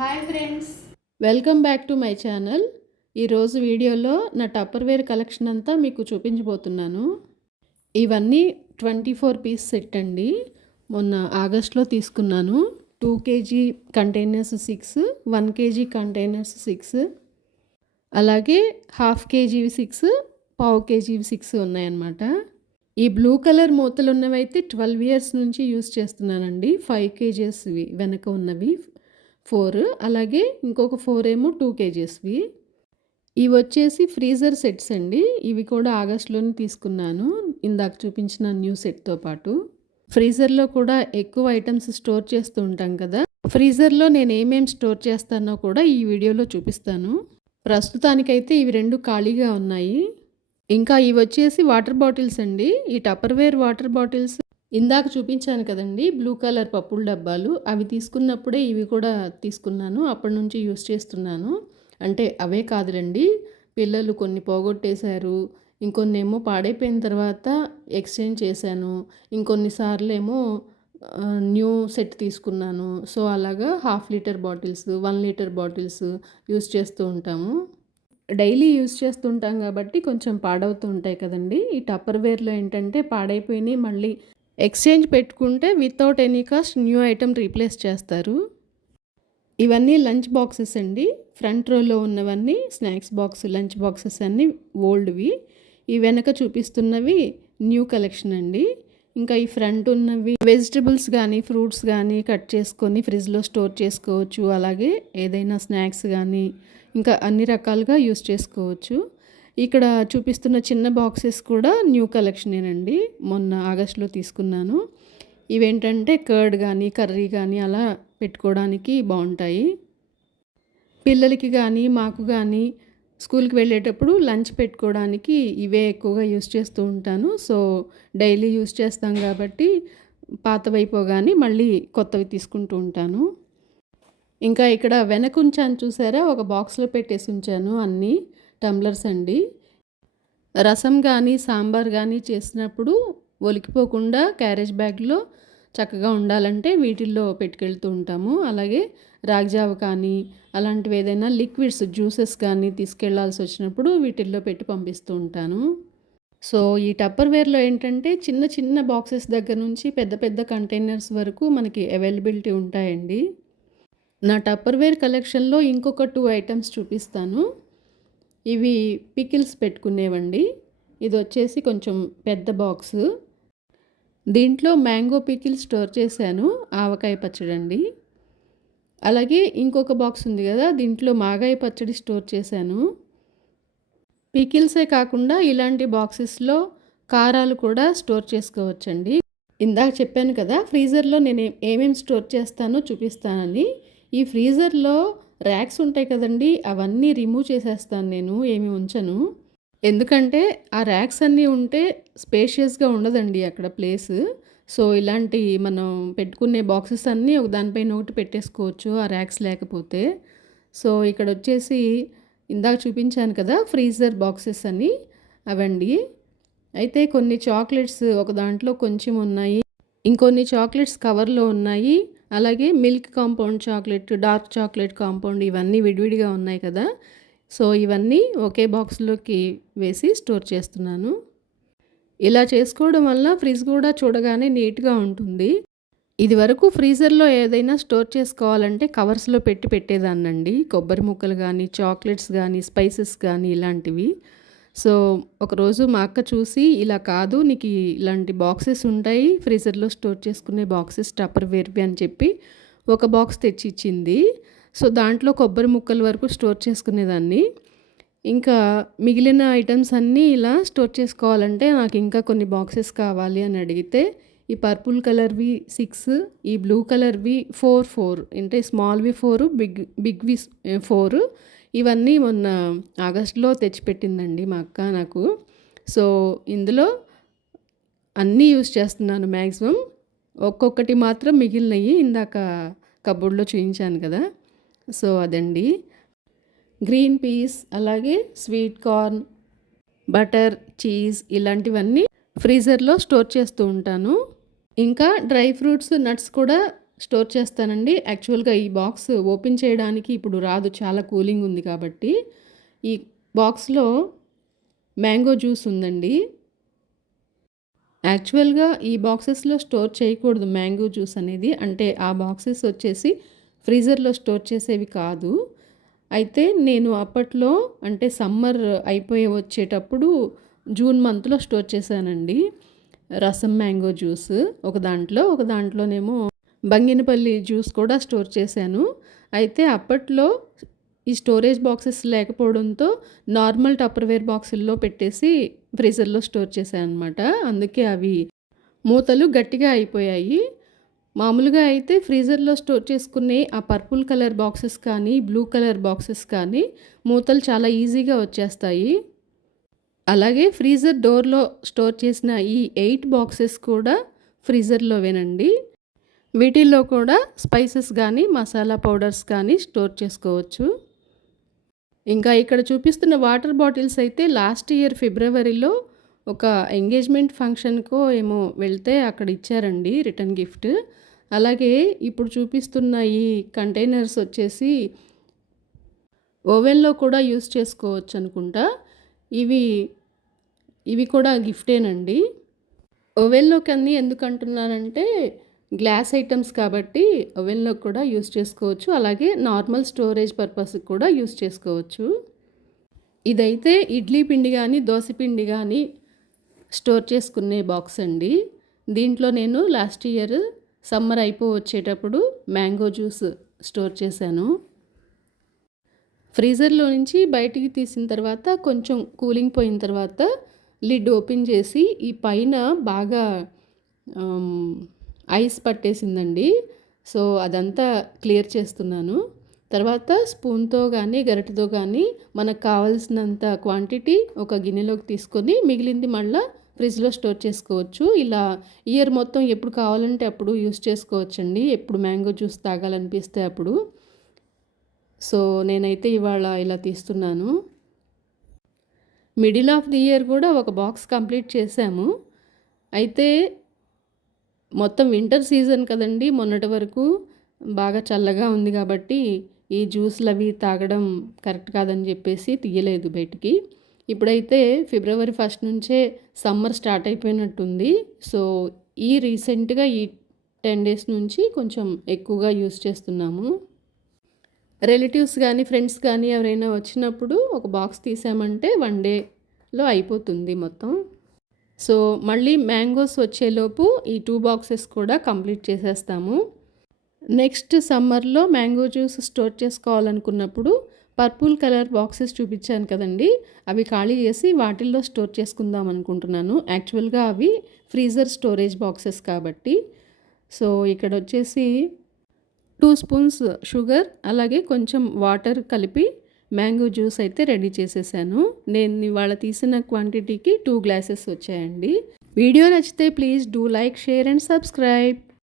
Hi friends, welcome back to my channel. ఈరోజు వీడియోలో నా టప్పర్వేర్ కలెక్షన్ అంతా మీకు చూపించబోతున్నాను. ఇవన్నీ 24 పీస్ సెట్ అండి. మొన్న ఆగస్ట్లో తీసుకున్నాను. 2 కేజీ కంటైనర్స్ 6, 1 కేజీ కంటైనర్స్ 6, అలాగే హాఫ్ కేజీవి 6, పావు కేజీవి 6 ఉన్నాయన్నమాట. ఈ బ్లూ కలర్ మూతలు ఉన్నవైతే 12 ఇయర్స్ నుంచి యూస్ చేస్తున్నానండి. 5 కేజీస్వి వెనక ఉన్నవి 4, అలాగే ఇంకొక 4 ఏమో 2 కేజీస్వి. ఇవి వచ్చేసి ఫ్రీజర్ సెట్స్ అండి. ఇవి కూడా ఆగస్టులోనే తీసుకున్నాను, ఇందాక చూపించిన న్యూ సెట్తో పాటు. ఫ్రీజర్లో కూడా ఎక్కువ ఐటమ్స్ స్టోర్ చేస్తూ ఉంటాం కదా. ఫ్రీజర్లో నేను ఏమేమి స్టోర్ చేస్తానో కూడా ఈ వీడియోలో చూపిస్తాను. ప్రస్తుతానికైతే ఇవి 2 ఖాళీగా ఉన్నాయి. ఇంకా ఇవి వచ్చేసి వాటర్ బాటిల్స్ అండి. ఈ టప్పర్వేర్ వాటర్ బాటిల్స్ ఇందాక చూపించాను కదండి, బ్లూ కలర్ పప్పుల డబ్బాలు. అవి తీసుకున్నప్పుడే ఇవి కూడా తీసుకున్నాను. అప్పటి నుంచి యూస్ చేస్తున్నాను. అంటే అవే కాదులండి, పిల్లలు కొన్ని పోగొట్టేశారు, ఇంకొన్ని ఏమో పాడైపోయిన తర్వాత ఎక్స్చేంజ్ చేశాను, ఇంకొన్నిసార్లు ఏమో న్యూ సెట్ తీసుకున్నాను. సో అలాగా 1/2 litre bottles, 1 litre bottles use చేస్తూ ఉంటాము. డైలీ యూస్ చేస్తుంటాం కాబట్టి కొంచెం పాడవుతూ ఉంటాయి కదండి. ఈ టప్పర్వేర్లో ఏంటంటే పాడైపోయినాయి మళ్ళీ ఎక్స్చేంజ్ పెట్టుకుంటే without any cost new item replace చేస్తారు. ఇవన్నీ లంచ్ బాక్సెస్ అండి. ఫ్రంట్ రోలో ఉన్నవన్నీ స్నాక్స్ బాక్స్, లంచ్ బాక్సెస్ అన్నీ ఓల్డ్వి. ఈ వెనక చూపిస్తున్నవి న్యూ కలెక్షన్ అండి. ఇంకా ఈ ఫ్రంట్ ఉన్నవి వెజిటబుల్స్ కానీ ఫ్రూట్స్ కానీ కట్ చేసుకొని ఫ్రిడ్జ్లో స్టోర్ చేసుకోవచ్చు. అలాగే ఏదైనా స్నాక్స్ కానీ ఇంకా అన్ని రకాలుగా యూస్ చేసుకోవచ్చు. ఇక్కడ చూపిస్తున్న చిన్న బాక్సెస్ కూడా న్యూ కలెక్షనేనండి, మొన్న ఆగస్టులో తీసుకున్నాను. ఇవేంటంటే కర్డ్ కానీ కర్రీ కానీ అలా పెట్టుకోవడానికి బాగుంటాయి. పిల్లలకి కానీ మాకు కానీ స్కూల్కి వెళ్ళేటప్పుడు లంచ్ పెట్టుకోవడానికి ఇవే ఎక్కువగా యూస్ చేస్తూ ఉంటాను. సో డైలీ యూస్ చేస్తాం కాబట్టి పాతవైపోగానే మళ్ళీ కొత్తవి తీసుకుంటూ ఉంటాను. ఇంకా ఇక్కడ వెనక ఉంచాను చూసారా, ఒక బాక్స్లో పెట్టేసి ఉంచాను అన్నీ టంబ్లర్స్ అండి. రసం కానీ సాంబార్ కానీ చేసినప్పుడు ఒలికిపోకుండా క్యారేజ్ బ్యాగ్లో చక్కగా ఉండాలంటే వీటిల్లో పెట్టుకెళ్తూ ఉంటాము. అలాగే రాగిజావ కానీ అలాంటివి ఏదైనా లిక్విడ్స్ జ్యూసెస్ కానీ తీసుకెళ్లాల్సి వచ్చినప్పుడు వీటిల్లో పెట్టి పంపిస్తూ ఉంటాను. సో ఈ టప్పర్వేర్లో ఏంటంటే చిన్న చిన్న బాక్సెస్ దగ్గర నుంచి పెద్ద పెద్ద కంటైనర్స్ వరకు మనకి అవైలబిలిటీ ఉంటాయండి. నా టప్పర్వేర్ కలెక్షన్లో ఇంకొక 2 ఐటమ్స్ చూపిస్తాను. ఇవి పికిల్స్ పెట్టుకునేవండి. ఇది వచ్చేసి కొంచెం పెద్ద బాక్సు. దీంట్లో మ్యాంగో పికిల్ స్టోర్ చేశాను, ఆవకాయ పచ్చడి అండి. అలాగే ఇంకొక బాక్స్ ఉంది కదా, దీంట్లో మాగాయ పచ్చడి స్టోర్ చేశాను. పికిల్సే కాకుండా ఇలాంటి బాక్సెస్లో కారాలు కూడా స్టోర్ చేసుకోవచ్చండి. ఇందాక చెప్పాను కదా ఫ్రీజర్లో నేను ఏమేమి స్టోర్ చేస్తానో చూపిస్తానని. ఈ ఫ్రీజర్లో ర్యాక్స్ ఉంటాయి కదండి, అవన్నీ రిమూవ్ చేసేస్తాను నేను, ఏమి ఉంచను. ఎందుకంటే ఆ ర్యాక్స్ అన్నీ ఉంటే స్పేషియస్గా ఉండదండి అక్కడ ప్లేస్. సో ఇలాంటి మనం పెట్టుకునే బాక్సెస్ అన్నీ ఒక దానిపైన ఒకటి పెట్టేసుకోవచ్చు ఆ ర్యాక్స్ లేకపోతే. సో ఇక్కడ వచ్చేసి ఇందాక చూపించాను కదా ఫ్రీజర్ బాక్సెస్ అని, అవండి. అయితే కొన్ని చాక్లెట్స్ ఒక దాంట్లో కొంచెం ఉన్నాయి, ఇంకొన్ని చాక్లెట్స్ కవర్లో ఉన్నాయి. అలాగే milk compound chocolate, dark chocolate compound ఇవన్నీ విడివిడిగా ఉన్నాయి కదా. సో ఇవన్నీ ఒకే బాక్స్లోకి వేసి స్టోర్ చేస్తున్నాను. ఇలా చేసుకోవడం వల్ల ఫ్రిడ్జ్ కూడా చూడగానే నీట్గా ఉంటుంది. ఇది వరకు ఫ్రీజర్లో ఏదైనా స్టోర్ చేసుకోవాలంటే కవర్స్లో పెట్టేదాన్నండి, కొబ్బరి ముక్కలు కానీ చాక్లెట్స్ కానీ స్పైసెస్ కానీ ఇలాంటివి. సో ఒకరోజు మా అక్క చూసి ఇలా కాదు, నీకు ఇలాంటి బాక్సెస్ ఉంటాయి ఫ్రీజర్లో స్టోర్ చేసుకునే బాక్సెస్ టప్పర్వేర్వి అని చెప్పి ఒక బాక్స్ తెచ్చి ఇచ్చింది. సో దాంట్లో కొబ్బరి ముక్కల వరకు స్టోర్ చేసుకునేదాన్ని. ఇంకా మిగిలిన ఐటమ్స్ అన్నీ ఇలా స్టోర్ చేసుకోవాలంటే నాకు ఇంకా కొన్ని బాక్సెస్ కావాలి అని అడిగితే ఈ పర్పుల్ కలర్వి 6, ఈ బ్లూ కలర్వి 4 అంటే స్మాల్వి 4, బిగ్వి 4, ఇవన్నీ మొన్న ఆగస్టులో తెచ్చిపెట్టిందండి మా అక్క నాకు. సో ఇందులో అన్నీ యూస్ చేస్తున్నాను మ్యాక్సిమం. ఒక్కొక్కటి మాత్రం మిగిలినవి ఇందాక కబోర్డ్లో చూపించాను కదా. సో అదండి. గ్రీన్ పీస్, అలాగే స్వీట్ కార్న్, బటర్, చీజ్ ఇలాంటివన్నీ ఫ్రీజర్లో స్టోర్ చేస్తూ ఉంటాను. ఇంకా డ్రై ఫ్రూట్స్, నట్స్ కూడా స్టోర్ చేస్తానండి. యాక్చువల్‌గా ఈ బాక్స్ ఓపెన్ చేయడానికి ఇప్పుడు రాదు, చాలా కూలింగ్ ఉంది కాబట్టి. ఈ బాక్స్‌లో మ్యాంగో జ్యూస్ ఉందండి. యాక్చువల్‌గా ఈ బాక్సెస్‌లో స్టోర్ చేయకూడదు మ్యాంగో జ్యూస్ అనేది. అంటే ఆ బాక్సెస్ వచ్చేసి ఫ్రీజర్‌లో స్టోర్ చేసేవి కాదు. అయితే నేను అప్పట్లో అంటే సమ్మర్ అయిపోయి వచ్చేటప్పుడు జూన్ మంత్‌లో స్టోర్ చేశానండి. రసం మ్యాంగో జ్యూస్ ఒక దాంట్లోనేమో బంగినపల్లి జ్యూస్ కూడా స్టోర్ చేశాను. అయితే అప్పట్లో ఈ స్టోరేజ్ బాక్సెస్ లేకపోవడంతో నార్మల్ టప్పర్‌వేర్ బాక్సుల్లో పెట్టేసి ఫ్రీజర్‌లో స్టోర్ చేశాననమాట. అందుకే అవి మూతలు గట్టిగా అయిపోయాయి. మామూలుగా అయితే ఫ్రీజర్‌లో స్టోర్ చేసుకునే ఆ పర్పుల్ కలర్ బాక్సెస్ కానీ, బ్లూ కలర్ బాక్సెస్ కానీ మూతలు చాలా ఈజీగా వచ్చేస్తాయి. అలాగే ఫ్రీజర్ డోర్‌లో స్టోర్ చేసిన ఈ 8 బాక్సెస్ కూడా ఫ్రీజర్‌లోవేనండి. వీటిల్లో కూడా స్పైసెస్ గానీ, మసాలా పౌడర్స్ కానీ స్టోర్ చేసుకోవచ్చు. ఇంకా ఇక్కడ చూపిస్తున్న వాటర్ బాటిల్స్ అయితే లాస్ట్ ఇయర్ ఫిబ్రవరిలో ఒక ఎంగేజ్మెంట్ ఫంక్షన్‌కో ఏమో వెళ్తే అక్కడ ఇచ్చారండి రిటర్న్ గిఫ్ట్. అలాగే ఇప్పుడు చూపిస్తున్న ఈ కంటైనర్స్ వచ్చేసి ఓవెన్‌లో కూడా యూజ్ చేసుకోవచ్చు అనుకుంటా. ఇవి ఇవి కూడా గిఫ్టేనండి. ఓవెన్‌లోకి అన్నీ ఎందుకంటున్నానంటే గ్లాస్ ఐటెమ్స్ కాబట్టి ఓవెన్‌లో కూడా యూజ్ చేసుకోవచ్చు. అలాగే నార్మల్ స్టోరేజ్ పర్పస్‌కి కూడా యూజ్ చేసుకోవచ్చు. ఇదైతే ఇడ్లీ పిండి గానీ, దోస పిండి గానీ స్టోర్ చేసుకునే బాక్స్ అండి. దీంట్లో నేను లాస్ట్ ఇయర్ సమ్మర్ వచ్చేటప్పుడు మ్యాంగో జ్యూస్ స్టోర్ చేశాను. ఫ్రీజర్‌లో నుంచి బయటికి తీసిన తర్వాత కొంచెం కూలింగ్ పోయిన తర్వాత లిడ్ ఓపెన్ చేసి ఈ పైన బాగా ఐస్ పట్టేసిందండి. సో, అదంతా క్లియర్ చేస్తున్నాను. తర్వాత స్పూన్‌తో గానీ, గరిటెతో గానీ మనకు కావాల్సినంత క్వాంటిటీ ఒక గిన్నెలోకి తీసుకొని మిగిలింది మళ్ళా ఫ్రిడ్జ్‌లో స్టోర్ చేసుకోవచ్చు. ఇలా ఇయర్ మొత్తం ఎప్పుడు కావాలంటే అప్పుడు యూజ్ చేసుకోవచ్చండి. ఎప్పుడు మ్యాంగో జ్యూస్ తాగాలనిపిస్తే అప్పుడు. సో, నేనైతే ఇవాళ ఇలా తీస్తున్నాను. మిడిల్ ఆఫ్ ది ఇయర్ కూడా ఒక బాక్స్ కంప్లీట్ చేశాము. అయితే మొత్తం వింటర్ సీజన్ కదండీ! మొన్నటి వరకు బాగా చల్లగా ఉంది కాబట్టి ఈ జ్యూస్‌లవి తాగడం కరెక్ట్ కాదని చెప్పేసి తీయలేదు బయటికి. ఇప్పుడైతే ఫిబ్రవరి 1 నుంచే సమ్మర్ స్టార్ట్ అయిపోయినట్టుంది. సో, రీసెంట్‌గా ఈ 10 డేస్ నుంచి కొంచెం ఎక్కువగా యూజ్ చేస్తున్నాము. రిలేటివ్స్ గానీ, ఫ్రెండ్స్ కానీ ఎవరైనా వచ్చినప్పుడు ఒక బాక్స్ తీసామంటే 1 డేలో అయిపోతుంది మొత్తం. సో, మళ్ళీ మ్యాంగోస్ వచ్చేలోపు ఈ 2 బాక్సెస్ కూడా కంప్లీట్ చేసేస్తాము. నెక్స్ట్ సమ్మర్‌లో మ్యాంగో జ్యూస్ స్టోర్ చేసుకోవాలనుకున్నప్పుడు పర్పుల్ కలర్ బాక్సెస్ చూపించాను కదండీ! అవి ఖాళీ చేసి వాటిల్లో స్టోర్ చేసుకుందాం అనుకుంటున్నాను. యాక్చువల్‌గా అవి ఫ్రీజర్ స్టోరేజ్ బాక్సెస్ కాబట్టి. సో, ఇక్కడొచ్చేసి 2 స్పూన్స్ షుగర్ అలాగే కొంచెం వాటర్ కలిపి మ్యాంగో జ్యూస్ అయితే రెడీ చేసేసాను. నేను ఇవాళ తీసిన క్వాంటిటీకి 2 గ్లాసెస్ వచ్చాయండి. వీడియో నచ్చితే please do like, share and subscribe.